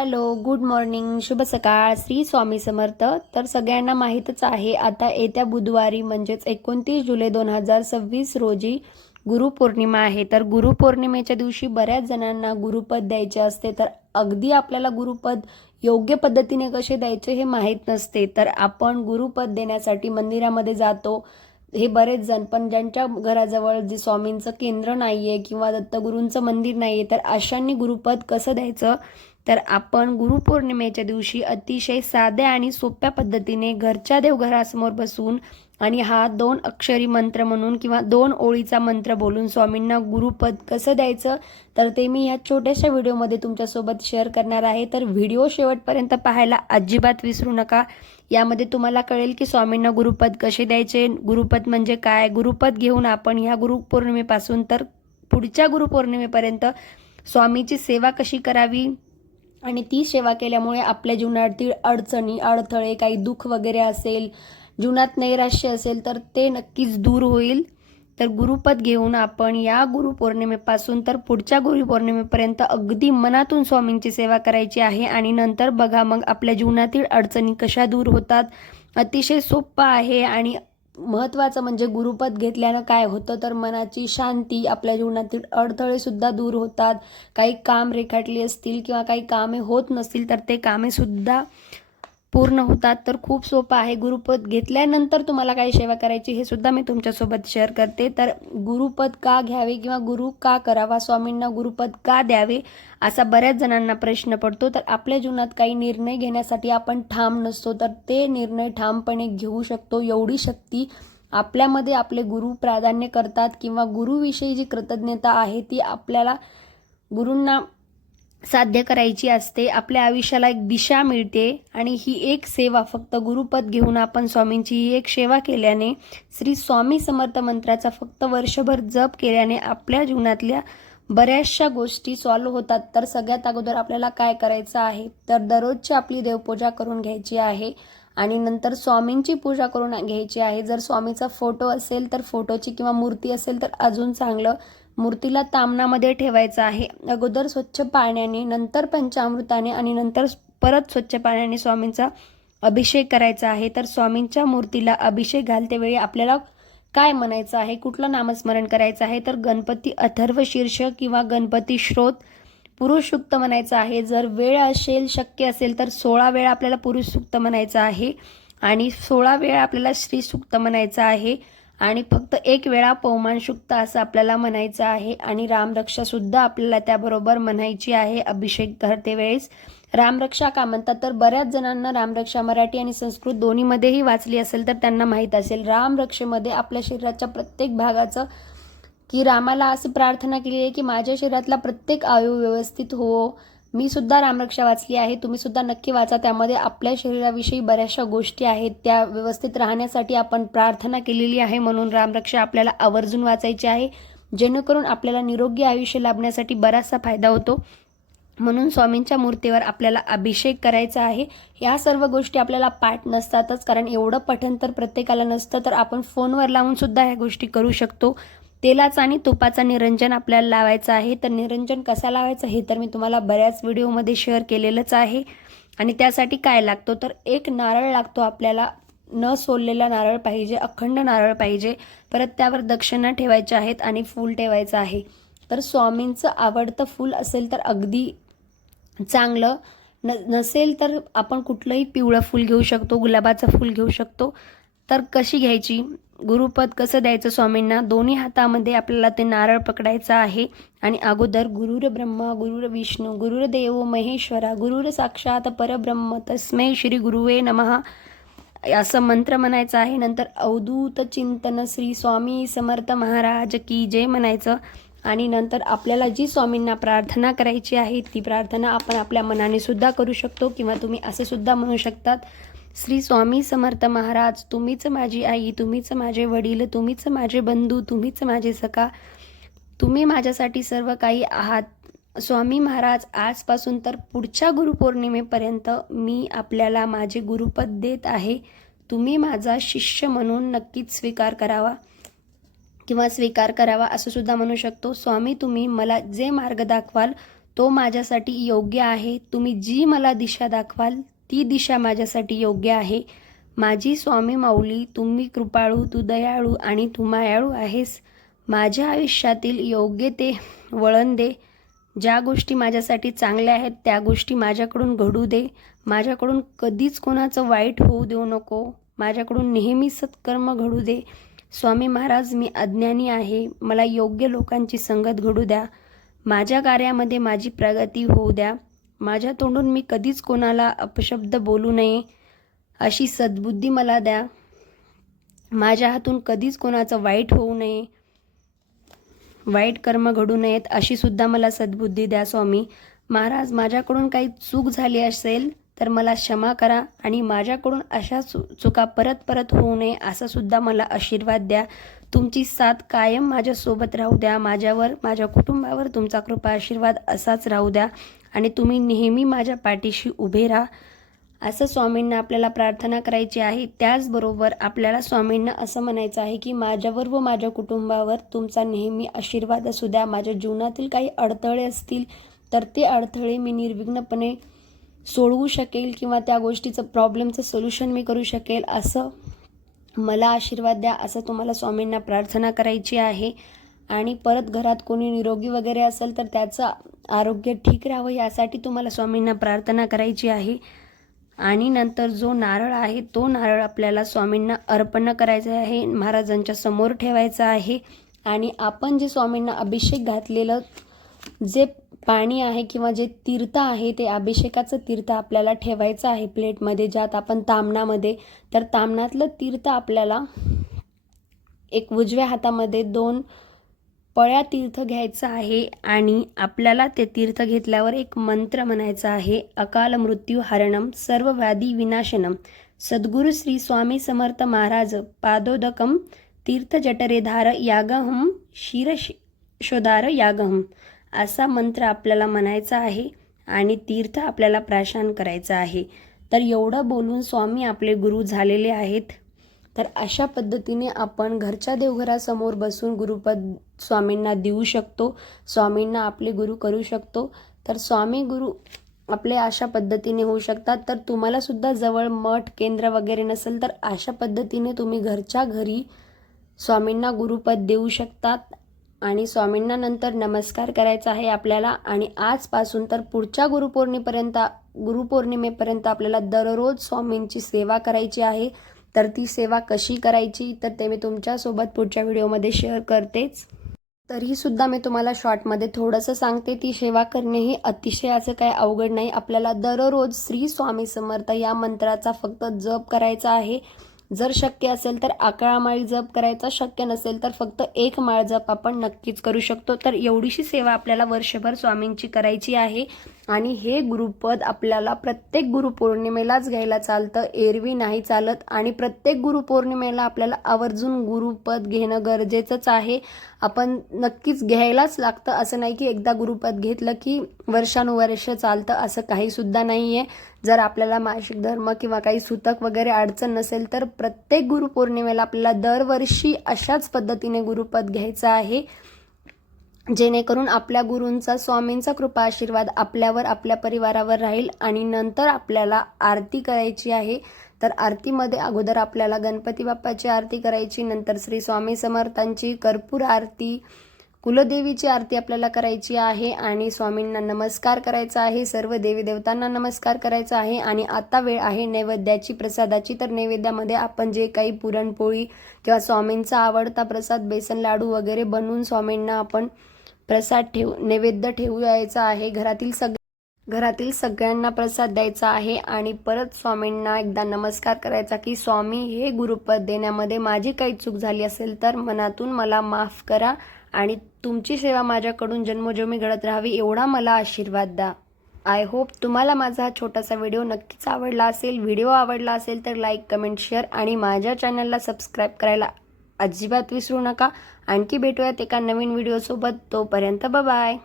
Hello, good morning, शुभ सकाळ, श्री स्वामी समर्थ. तर सगळ्यांना माहीतच आहे, आता येत्या बुधवारी म्हणजेच 29 जुलै 2026 रोजी गुरुपौर्णिमा आहे. तर गुरुपौर्णिमेच्या दिवशी बऱ्याच जणांना गुरुपद द्यायचे असते. तर अगदी आपल्याला गुरुपद योग्य पद्धतीने कसे द्यायचे हे माहीत नसते. तर आपण गुरुपद देण्यासाठी मंदिरामध्ये जातो. हे बरेच जण, पण ज्यांच्या घराजवळ जे स्वामींचं केंद्र नाहीये किंवा दत्तगुरूंचं मंदिर नाहीये, तर अशांनी गुरुपद कसं द्यायचं, तर आपण गुरुपौर्णिमेच्या दिवशी अतिशय साध्या आणि सोप्या पद्धतीने घरच्या देवघरासमोर बसून आणि हा 2 अक्षरी मंत्र म्हणून किंवा 2 ओळीचा मंत्र बोलून स्वामींना गुरुपद कसं द्यायचं, तर ते मी ह्या छोट्याशा व्हिडिओमध्ये तुमच्यासोबत शेअर करणार आहे. तर व्हिडिओ शेवटपर्यंत पाहायला अजिबात विसरू नका. यामध्ये तुम्हाला कळेल की स्वामींना गुरुपद कसे द्यायचे, गुरुपद म्हणजे काय, गुरुपद घेऊन आपण ह्या गुरुपौर्णिमेपासून तर पुढच्या गुरुपौर्णिमेपर्यंत स्वामीची सेवा कशी करावी आणि ती सेवा केल्यामुळे आपल्या जीवनातील अडचणी, अडथळे, काही दुःख वगैरे असेल, जीवनात नैराश्य असेल, तर ते नक्कीच दूर होईल. तर गुरुपद घेऊन आपण या गुरुपौर्णिमेपासून तर पुढच्या गुरुपौर्णिमेपर्यंत अगदी मनातून स्वामींची सेवा करायची आहे आणि नंतर बघा मग आपल्या जीवनातील अडचणी कशा दूर होतात. अतिशय सोपं आहे आणि महत्त्वाचं म्हणजे गुरुपद घेतल्यानं काय होतं, तर मनाची शांती, आपल्या जीवनातील अडथळे सुद्धा दूर होतात. काही काम रेखाटली असतील किंवा काही कामे होत नसतील, तर ते कामे सुद्धा पूर्ण होतात. तर खूप सोपं आहे. गुरुपद घेतल्यानंतर तुम्हाला काय सेवा करायची हे सुद्धा मी तुमच्यासोबत शेअर करते. तर गुरुपद का घ्यावे किंवा गुरु का करावा, स्वामींना गुरुपद का द्यावे, असा बऱ्याच जणांना प्रश्न पडतो. तर आपल्या जीवनात काही निर्णय घेण्यासाठी आपण ठाम नसतो, तर ते निर्णय ठामपणे घेऊ शकतो एवढी शक्ती आपल्यामध्ये आपले गुरु प्राधान्य करतात किंवा गुरुविषयी जी कृतज्ञता आहे ती आपल्याला गुरूंना साध्य करायची असते. आपल्या आयुष्याला एक दिशा मिळते आणि ही एक सेवा, फक्त गुरुपद घेऊन आपण स्वामींची ही एक सेवा केल्याने, श्री स्वामी समर्थ मंत्राचा फक्त वर्षभर जप केल्याने आपल्या जीवनातल्या बऱ्याचशा गोष्टी सॉल्व्ह होतात. तर सगळ्यात अगोदर आपल्याला काय करायचं आहे, तर दररोजची आपली देवपूजा करून घ्यायची आहे आणि नंतर स्वामींची पूजा करून घ्यायची आहे. जर स्वामीचा फोटो असेल तर फोटोची किंवा मूर्ती असेल तर अजून चांगलं. मूर्तीला तामणामध्ये ठेवायचं आहे. अगोदर स्वच्छ पाण्याने, नंतर पंचामृताने आणि नंतर परत स्वच्छ पाण्याने स्वामींचा अभिषेक करायचा आहे. तर स्वामींच्या मूर्तीला अभिषेक घालते वेळी आपल्याला काय म्हणायचं आहे, कुठलं नामस्मरण करायचं आहे, तर गणपती अथर्व शीर्ष किंवा गणपती श्रोत पुरुष सूक्त म्हणायचं आहे. जर वेळ असेल, शक्य असेल तर 16 वेळा आपल्याला पुरुष सूक्त म्हणायचं आहे आणि 16 वेळा आपल्याला स्त्री सूक्त म्हणायचं आहे आणि फक्त 1 वेळा पौमान सूक्त असं आपल्याला म्हणायचं आहे आणि रामरक्षा सुद्धा आपल्याला त्याबरोबर म्हणायची आहे अभिषेक करते वेळेस. रामरक्षा का म्हणतात, तर बऱ्याच जणांना रामरक्षा मराठी आणि संस्कृत दोन्हीमध्येही वाचली असेल तर त्यांना माहीत असेल. रामरक्षेमध्ये आपल्या शरीराच्या प्रत्येक भागाचं, की रामाला असं प्रार्थना केली आहे की माझ्या शरीरातला प्रत्येक अवयव व्यवस्थित हो. मी सुद्धा रामरक्षा वाचली आहे, तुम्ही सुद्धा नक्की वाचा. त्यामध्ये आपल्या शरीराविषयी बऱ्याचशा गोष्टी आहेत, त्या व्यवस्थित राहण्यासाठी आपण प्रार्थना केलेली आहे. म्हणून रामरक्षा आपल्याला आवर्जून वाचायची आहे, जेणेकरून आपल्याला निरोगी आयुष्य लाभण्यासाठी बराचसा फायदा होतो. म्हणून स्वामींच्या मूर्तीवर आपल्याला अभिषेक करायचा आहे. या सर्व गोष्टी आपल्याला पाठ नसतातच, कारण एवढं पठण तर प्रत्येकाला नसतं. तर आपण फोनवर लावून सुद्धा ह्या गोष्टी करू शकतो. तेलाचा आणि तुपाचा निरंजन आपल्याला लावायचं आहे. तर निरंजन कसा लावायचं हे तर मी तुम्हाला बऱ्याच व्हिडिओमध्ये शेअर केलेलंच आहे. आणि त्यासाठी काय लागतो, तर 1 नारळ लागतो आपल्याला. न सोललेला नारळ पाहिजे, अखंड नारळ पाहिजे. परत त्यावर दक्षिणा ठेवायच्या आहेत आणि फूल ठेवायचं आहे. तर स्वामींचं आवडतं फूल असेल तर अगदी चांगलं, नसेल तर आपण कुठलंही पिवळं फूल घेऊ शकतो, गुलाबाचं फूल घेऊ शकतो. तर कशी घ्यायची, गुरुपद कसं द्यायचं स्वामींना, दोन्ही हातामध्ये आपल्याला ते नारळ पकडायचं आहे आणि अगोदर गुरुर ब्रह्मा गुरुर विष्णू गुरुर्देव महेश्वरा गुरुर साक्षात परब्रह्म तस्मै श्री गुरुवे नमः असं मंत्र म्हणायचं आहे. नंतर अवधूत चिंतन श्री स्वामी समर्थ महाराज की जय म्हणायचं आणि नंतर आपल्याला जी स्वामींना प्रार्थना करायची आहे ती प्रार्थना आपण आपल्या मनाने सुद्धा करू शकतो किंवा तुम्ही असे सुद्धा म्हणू शकतात, श्री स्वामी समर्थ महाराज, तुम्हीच माझी आई, तुम्हीच माझे वडील, तुम्हीच माझे बंधू, तुम्हीच माझे सखा, तुम्ही माझ्यासाठी सर्व काही आहात. स्वामी महाराज, आजपासून तर पुढच्या गुरुपौर्णिमेपर्यंत मी आपल्याला माझे गुरुपद देत आहे. तुम्ही माझा शिष्य म्हणून नक्कीच स्वीकार करावा किंवा स्वीकार करावा असं सुद्धा म्हणू शकतो. स्वामी, तुम्ही मला जे मार्ग दाखवाल तो माझ्यासाठी योग्य आहे. तुम्ही जी मला दिशा दाखवाल ती दिशा माझ्यासाठी योग्य आहे. माझी स्वामी माऊली, तुम्ही कृपाळू, तू दयाळू आणि तू मायाळू आहेस. माझ्या आयुष्यातील योग्य ते वळण दे. ज्या गोष्टी माझ्यासाठी चांगल्या आहेत त्या गोष्टी माझ्याकडून घडू दे. माझ्याकडून कधीच कोणाचं वाईट होऊ देऊ नको. माझ्याकडून नेहमी सत्कर्म घडू दे. स्वामी महाराज, मी अज्ञानी आहे. मला योग्य लोकांची संगत घडू द्या. माझ्या कार्यामध्ये माझी प्रगती होऊ द्या. माझ्या तोंडून मी कधीच कोणाला अपशब्द बोलू नये अशी सद्बुद्धी मला द्या. माझ्या हातून कधीच कोणाचं वाईट होऊ नये, वाईट कर्म घडू नयेत अशी सुद्धा मला सद्बुद्धी द्या. स्वामी महाराज, माझ्याकडून काही चूक झाली असेल तर मला क्षमा करा आणि माझ्याकडून अशा चुका परत परत होऊ नये असा सुद्धा मला आशीर्वाद द्या. तुमची साथ कायम माझ्यासोबत राहू द्या. माझ्यावर, माझ्या कुटुंबावर तुमचा कृपा आशीर्वाद असाच राहू द्या आणि तुम्ही नेहमी माझ्या पाठीशी उभे राहा असं स्वामींना आपल्याला प्रार्थना करायची आहे. त्याचबरोबर आपल्याला स्वामींना असं म्हणायचं आहे की माझ्यावर व माझ्या कुटुंबावर तुमचा नेहमी आशीर्वाद असू द्या. माझ्या जीवनातील काही अडथळे असतील तर ते अडथळे मी निर्विघ्नपणे सोडवू शकेल किंवा त्या गोष्टीचं प्रॉब्लेमचं सोल्युशन मी करू शकेल असं मला आशीर्वाद द्या असं तुम्हाला स्वामींना प्रार्थना करायची आहे. आणि परत घरात कोणी निरोगी वगैरे असेल तर त्याचं आरोग्य ठीक राहावं यासाठी तुम्हाला स्वामींना प्रार्थना करायची आहे. आणि नंतर जो नारळ आहे तो नारळ आपल्याला स्वामींना अर्पण करायचा आहे, महाराजांच्या समोर ठेवायचा आहे. आणि आपण जे स्वामींना अभिषेक घातलेलं जे पाणी आहे किंवा जे तीर्थ आहे ते अभिषेकाचं तीर्थ आपल्याला ठेवायचं आहे प्लेटमध्ये, ज्यात आपण तामणामध्ये, तर तामणातलं तीर्थ आपल्याला एक उजव्या हातामध्ये 2 पळ्या तीर्थ घ्यायचं आहे आणि आपल्याला ते तीर्थ घेतल्यावर एक मंत्र म्हणायचा आहे. अकाल मृत्यू हरणम सर्व व्याधी विनाशनम सद्गुरु श्री स्वामी समर्थ महाराज पादोदकम तीर्थ जठरेधार यागहम शिरशोधार यागहम असा मंत्र आपल्याला म्हणायचा आहे आणि तीर्थ आपल्याला प्राशन करायचं आहे. तर एवढं बोलून स्वामी आपले गुरु झालेले आहेत. तर अशा पद्धतीने आपण घरच्या देवघरासमोर बसून गुरुपद स्वामींना देऊ शकतो, स्वामींना आपले गुरु करू शकतो. तर स्वामी गुरु आपले अशा पद्धतीने होऊ शकतात. तर तुम्हाला सुद्धा जवळ मठ केंद्र वगैरे नसेल तर अशा पद्धतीने तुम्ही घरच्या घरी स्वामींना गुरुपद देऊ शकतात. आणि स्वामींना नंतर नमस्कार करायचा आहे आपल्याला. आणि आजपासून तर पुढच्या गुरुपौर्णिमेपर्यंत आपल्याला दररोज स्वामींची सेवा करायची आहे. तर ती सेवा कशी करायची तर ते मी तुमच्यासोबत पुढच्या व्हिडिओमध्ये शेअर करतेच. तरीही सुद्धा मी तुम्हाला शॉर्टमध्ये थोडंसं सांगते. ती सेवा करणे हे अतिशय असं काही अवघड नाही. आपल्याला दररोज श्री स्वामी समर्थ या मंत्राचा फक्त जप करायचा आहे. जर शक्य असेल तर 11 माळी जप करायचा, शक्य नसेल तर फक्त 1 माळ जप आपण नक्कीच करू शकतो. तर एवढीशी सेवा आपल्याला वर्षभर स्वामींची करायची आहे. आणि हे गुरुपद आपल्याला प्रत्येक गुरुपौर्णिमेलाच घ्यायला चालतं, एरवी नाही चालत. आणि प्रत्येक गुरुपौर्णिमेला आपल्याला आवर्जून गुरुपद घेणं गरजेचंच आहे. आपण नक्कीच घ्यायलाच लागतं. असं नाही की एकदा गुरुपद घेतलं की वर्षानुवर्ष चालतं, असं काहीसुद्धा नाही आहे. जर आपल्याला मासिक धर्म किंवा काही सूतक वगैरे अडचण नसेल तर प्रत्येक गुरुपौर्णिमेला आपल्याला दरवर्षी अशाच पद्धतीने गुरुपद घ्यायचं आहे, जेणेकरून आपल्या गुरूंचा, स्वामींचा कृपा आशीर्वाद आपल्यावर, आपल्या परिवारावर राहील. आणि नंतर आपल्याला आरती करायची आहे. तर आरतीमध्ये अगोदर आपल्याला गणपती बाप्पाची आरती करायची, नंतर श्री स्वामी समर्थांची कर्पूर आरती, कुलदेवीची आरती आपल्याला करायची आहे आणि स्वामींना नमस्कार करायचा आहे. सर्व देवी देवतांना नमस्कार करायचा आहे. आणि आता वेळ आहे नैवेद्याची, प्रसादाची. तर नैवेद्यामध्ये आपण जे काही पुरणपोळी किंवा स्वामींचा आवडता प्रसाद बेसन लाडू वगैरे बनवून स्वामींना आपण प्रसाद नैवेद्य ठेवू यायचा आहे. घरातील सगळ्यांना प्रसाद द्यायचा आहे. आणि परत स्वामींना एकदा नमस्कार करायचा की स्वामी, हे गुरुपद देण्यामध्ये माझी काही चूक झाली असेल तर मनातून मला माफ करा आणि तुमची सेवा माझ्याकडून जन्मोजन्मी घडत राहावी एवढा मला आशीर्वाद द्या. आय होप तुम्हाला माझा हा छोटासा व्हिडिओ नक्कीच आवडला असेल. व्हिडिओ आवडला असेल तर लाईक, कमेंट, शेअर आणि माझ्या चॅनलला सबस्क्राईब करायला अजिबात विसरू नका. आणखी भेटूयात एका नवीन व्हिडिओसोबत. तोपर्यंत बाय.